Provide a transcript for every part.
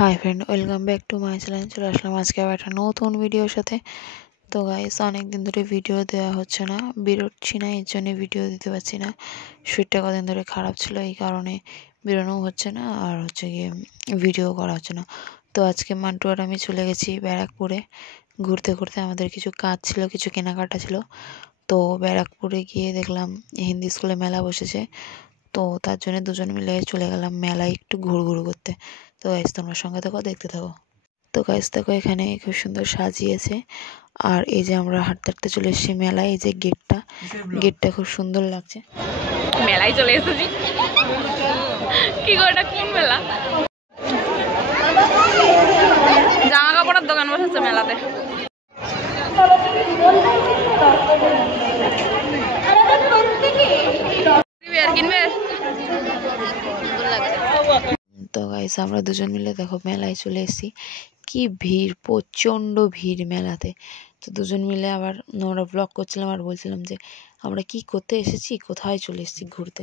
Hi friend, welcome back to my channel. চলে আসলাম আজকে আবার একটা নতুন ভিডিওর সাথে। তো গাইস, অনেক দিন ধরে ভিডিও দেওয়া হচ্ছে না, বেরোচ্ছি না, এর জন্য ভিডিও দিতে পারছি না। শরীরটা কদিন ধরে খারাপ ছিল, এই কারণে বেরোনোও হচ্ছে না, আর হচ্ছে গিয়ে ভিডিও করা হচ্ছে না। তো আজকে মান্টু আর আমি চলে গেছি ব্যারাকপুরে ঘুরতে ঘুরতে। আমাদের কিছু কাজ ছিল, কিছু কেনাকাটা ছিল। তো ব্যারাকপুরে গিয়ে দেখলাম হিন্দি স্কুলে মেলা বসেছে। তো তার জন্য দুজন মিলে চলে গেলাম মেলায় একটু ঘুরঘুর করতে। তো গাইস, তোমার সঙ্গে থাকো, দেখতে থাকো। তো গাইস দেখো, এখানে খুব সুন্দর সাজিয়েছে। আর এই যে আমরা হাঁটতে হাঁটতে চলে এসেছি মেলায়। এই যে গেটটা খুব সুন্দর লাগছে। মেলায় চলে এসেছি। কি গো, এটা কোন মেলা? জামা কাপড়ের দোকান বসেছে মেলাতে। কিনবে? তো গাইস, আমরা দুজন মিলে দেখো মেলায় চলে এসেছি। কি ভিড়, প্রচণ্ড ভিড় মেলাতে। তো দুজন মিলে আবার আমরা ব্লগ করছিলাম আর বলছিলাম যে আমরা কি করতে এসেছি, কোথায় চলে এসেছি ঘুরতে।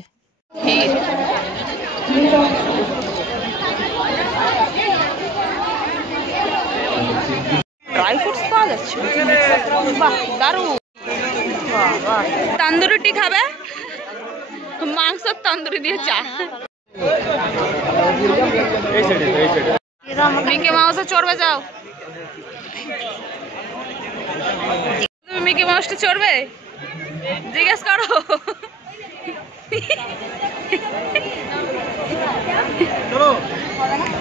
ড্রাই ফ্রুটস পাওয়া যাচ্ছে, বাহ দারুণ। তন্দুরি রুটি খাবে? মাংস তন্দুরি দিয়ে চা। মিকি মাউসে চড়বে, যাও। তুমি মিকি মাউসটা চড়বে? জিজ্ঞেস করো।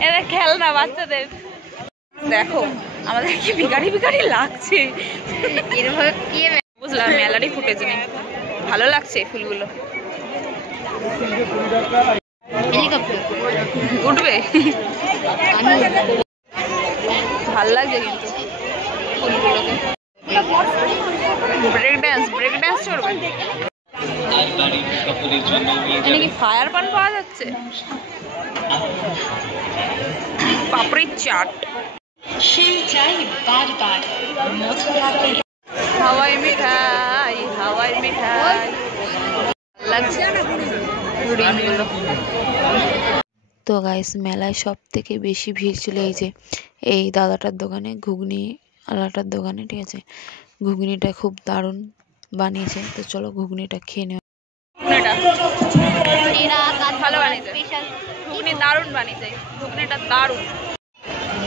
এদের খেলনা বাচ্চাদের। দেখো আমাদের কি ভিখারি ভিখারি লাগছে। এরভাবে কি বুঝলাম, মেলারই ফুটেজ নেই। ভালো লাগছে ফুলগুলো। উঠবে? ভাল লাগছে কিন্তু ফুলগুলোকে। ব্রেক ড্যান্স চড়বে। এখানে কি ফায়ার পান পাওয়া যাচ্ছে? পাপড়ির চাট, হাওয়াই মিঠাই, হাওয়াই মিঠাই লাগছে রিংগুলো। তো গাইস, মেলায় সব থেকে বেশি ভিড় ছিল এই দাদাটার দোকানে, ঘুগনি আলাটার দোকানে, ঠিক আছে। ঘুগনিটা খুব দারুণ বানিয়েছে। তো চলো ঘুগনিটা খেয়ে নেওয়া। ভালো বানিয়েছে, ঘুগনি দারুণ বানিয়েছে, ঘুগনিটা দারুণ।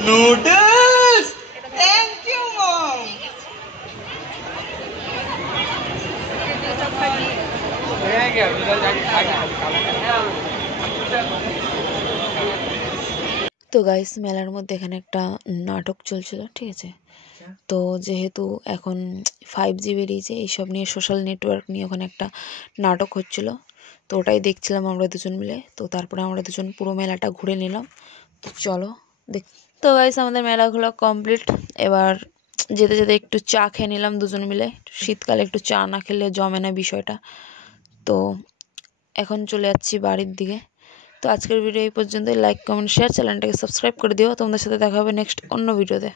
Noodles! Thank you, Mom! তো গাইস, মেলার মধ্যে এখানে একটা নাটক চলছিল, ঠিক আছে। তো যেহেতু এখন 5G বেরিয়েছে, এইসব নিয়ে সোশ্যাল নেটওয়ার্ক নিয়ে ওখানে একটা নাটক হচ্ছিল। তো ওটাই দেখছিলাম আমরা দুজন মিলে। তো তারপরে আমরা দুজন পুরো মেলাটা ঘুরে নিলাম। তো চলো দেখ। তো গাইস, আমাদের মেলা ঘোরা কমপ্লিট। এবার যেতে যেতে একটু চা খেয়ে নিলাম দুজন মিলে। শীতকালে একটু চা না খেলে জমে না বিষয়টা। তো এখন চলে যাচ্ছি বাড়ির দিকে। তো আজকের ভিডিও এই পর্যন্তই। লাইক, কমেন্ট, শেয়ার, চ্যানেলটাকে সাবস্ক্রাইব করে দিও। তোমাদের সাথে দেখা হবে নেক্সট অন্য ভিডিওতে।